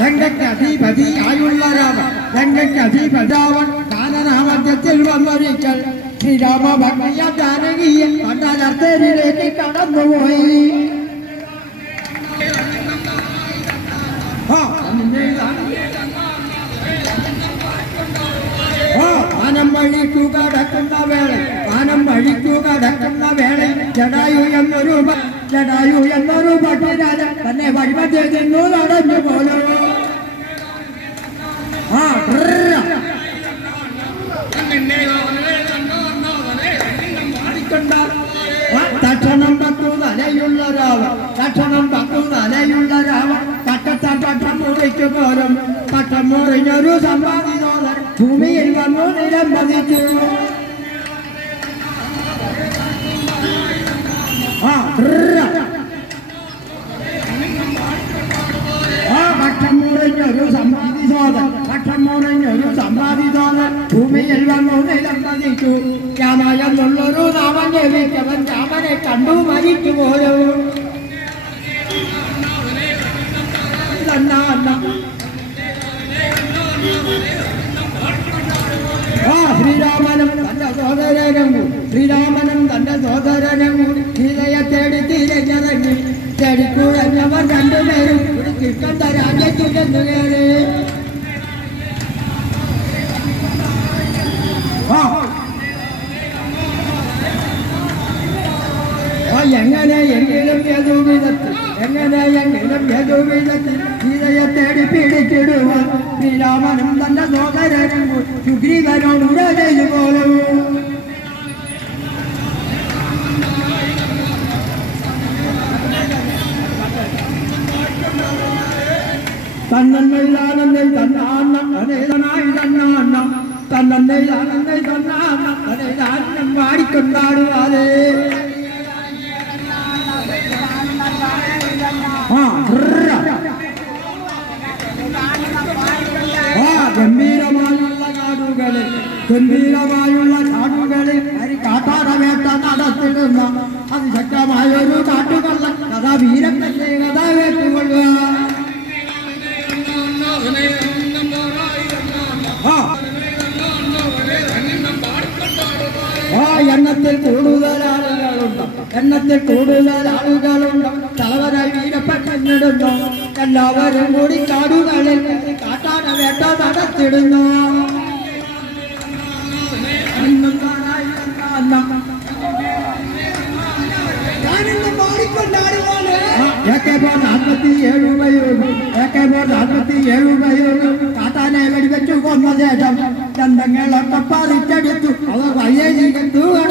ലങ്കയ്ക്ക് അധിപതിയായുള്ള രാമൻ ലങ്കയ്ക്ക് അധിപതാവൻ കാനനാമധ്യത്തിൽ വന്നൊരിക്കൽ ശ്രീരാമ ഭംഗിയ ജാനകിയെ കണ്ണനർത്തേരിലേക്ക് കടന്നുപോയി വാനം വഴിക്കു കടക്കുന്ന വേള വാനം വഴിക്കു കടക്കുന്ന വേള ജടായു എന്നൊരു ജടായു എന്നൊരു ഭട്ടിരാജൻ തന്നെ നിന്നു നടന്നു പോലോ പട്ടം മുറിക്കു പോലും പട്ടം മുറിഞ്ഞൊരു സമ്പാദിതോദൻ ഭൂമിയിൽ വന്നു നിലംപതിച്ചു ആ ട്രറ. ആ പക്ഷം മുറിഞ്ഞൊരു സമ്പാദിതോദൻ പക്ഷം മുറിഞ്ഞൊരു സമ്പാദിതോദൻ ഭൂമിയിൽ വന്നു നിലം പതിച്ചു രാമായണുള്ളൊരു നാമം ജപിച്ചവൻ രാമനെ കണ്ടു മരിച്ചു പോലും ആ ശ്രീരാമനും തന്റെ സഹോദരനും ശ്രീരാമനും തന്റെ സഹോദരനും സീതയെ തേടി തിരിഞ്ഞിറങ്ങി. തേടിക്കുഴഞ്ഞവർ രണ്ടുപേരും ഒരു കിഷ്കന്ത രാജ്യത്തിൽ ചെന്നു കയറി എങ്ങനെ എങ്കിലും ഏതു തന്നന്നൈതാനന്നൈ തന്നാന്ന അതേതാനം പാടിക്കൊണ്ടാടുവാതേ ആ ട്രറ. ആ ഗംഭീരമായുള്ള കാടുകളിൽ ഗംഭീരമായുള്ള കാടുകളിൽ അരി കാട്ടാടവേട്ട നടത്തിടുന്ന അതിശക്തമായൊരു കാട്ടുകള്ള കഥ വീരം തന്നെ കഥ എണ്ണത്തിൽ കൂടുതൽ ആളുകളുണ്ട് തലവരായി വീരപ്പെട്ടെന്നിടുന്നു എല്ലാവരും കൂടി കാടുകളിൽ കാട്ടാന വേട്ട നടത്തിടുന്നു. നാൽപ്പത്തി ഏഴ് ഉപയോഗം ഏക്കെ പോർ നാൽപ്പത്തി ഏഴ് ഉപയോഗം കാട്ടാനെ വെടിവെച്ചു കൊന്ന ശേഷം ചന്തങ്ങളൊക്കെ പറിച്ചെടുത്തു. അവർ വയ്യേജിക്കത്തു കടത്തിടുന്നു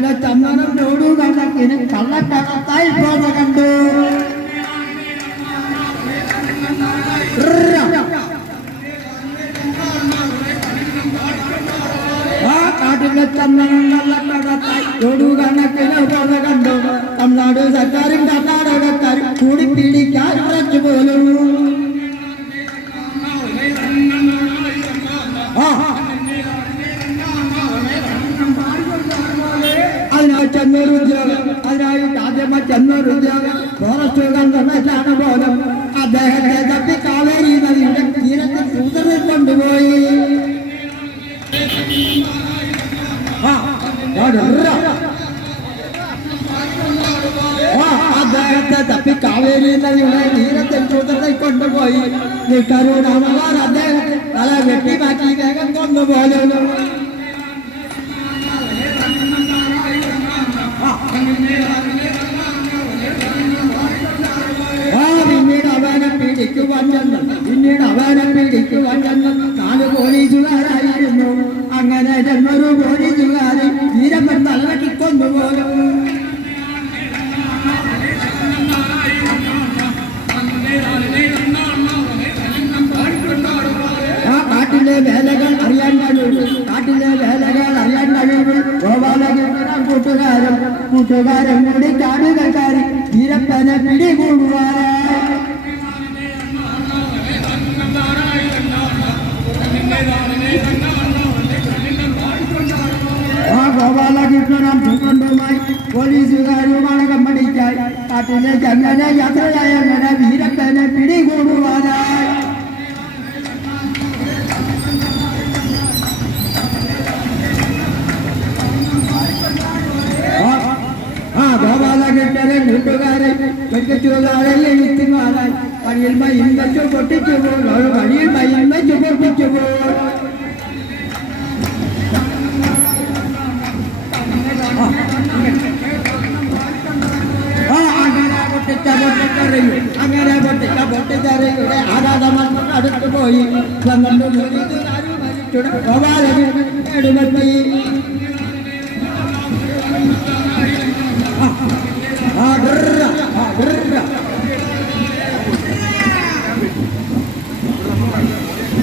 കാട്ടിലെ ചന്ദനം നോടു കണക്കിന് കള്ളക്കടത്തായി പോക കണ്ടു. ആ കാട്ടിലെ ചന്ദനം കള്ളക്കടത്തായി നോടു കണക്കിന് കണ്ടു. തമിഴ്നാട് സർക്കാരും കർണാടകക്കാരും കൂടി പീഡിക്കാൻ ഉറച്ചു പോലും കണ്ടതാണ് പോലും അദ്ദേഹത്തെ തപ്പി കാവേരി നദിയുടെ തീരത്ത് സൂതറിൽ കൊണ്ടുപോയി. അദ്ദേഹത്തെ തപ്പി കാവേരി നദിയുടെ തീരത്തിൽ സൂതറിൽ കൊണ്ടുപോയി. നിക്കരുണമാർ അദ്ദേഹത്തെ തല വെട്ടി മാറ്റി വേഗം കൊണ്ടുപോലും പിടിക്കുവാൻ ചെന്നു നാല് പോലീസുകാരായിരുന്നു. അങ്ങനെ ചെന്നൊരു പോലീസുകാരെ വീരപ്പൻ തലവെട്ടി കൊണ്ടുപോലും ആ കാട്ടിലെ വേലകൾ അറിയാൻ കഴിയും. കാട്ടിലെ വേലകൾ അറിയാൻ കഴിയും ഗോപാലകൃഷ്ണൻ കൂട്ടുകാരും കൂട്ടുകാരും കൂടി കാടുകൾക്കാരി വീരപ്പനെ പിടികൂടുവാൻ. ವಿಕ್ರಮ್ ಸುಖಂಡೋಮಾಯ್ ಪೊಲೀಸ್ ವಿಗಾರು ಮಾಡಕ ಮಡಿಕಾಯ್ ಆತುನೆ ಜಂಗನ ಯಾತ್ರಾಯ ನನ ವೀರಪ್ಪನ ಪಿಡಿಗೂಡುವಾದ ಬಾಬಾಲ ಗಿಟ್ಟರೆ ಗುಡ್ಡುಗಾರೆ ವೆಂಕಟೂರಾರಲ್ಲಿ ನಿಂತಿನ ಆದಾಯ್ ಅಲ್ಲಿ ಇಲ್ಮ ಇಲ್ಲಿ പൊട്ടിച്ചറിയും അങ്ങനെ പൊട്ടിച്ച പൊട്ടിച്ചറിയുടെ ആരാധമൻ അടുത്ത് പോയി സ്വന്തം ഗോപാലകൃഷ്ണൻ എടുമപ്പോയി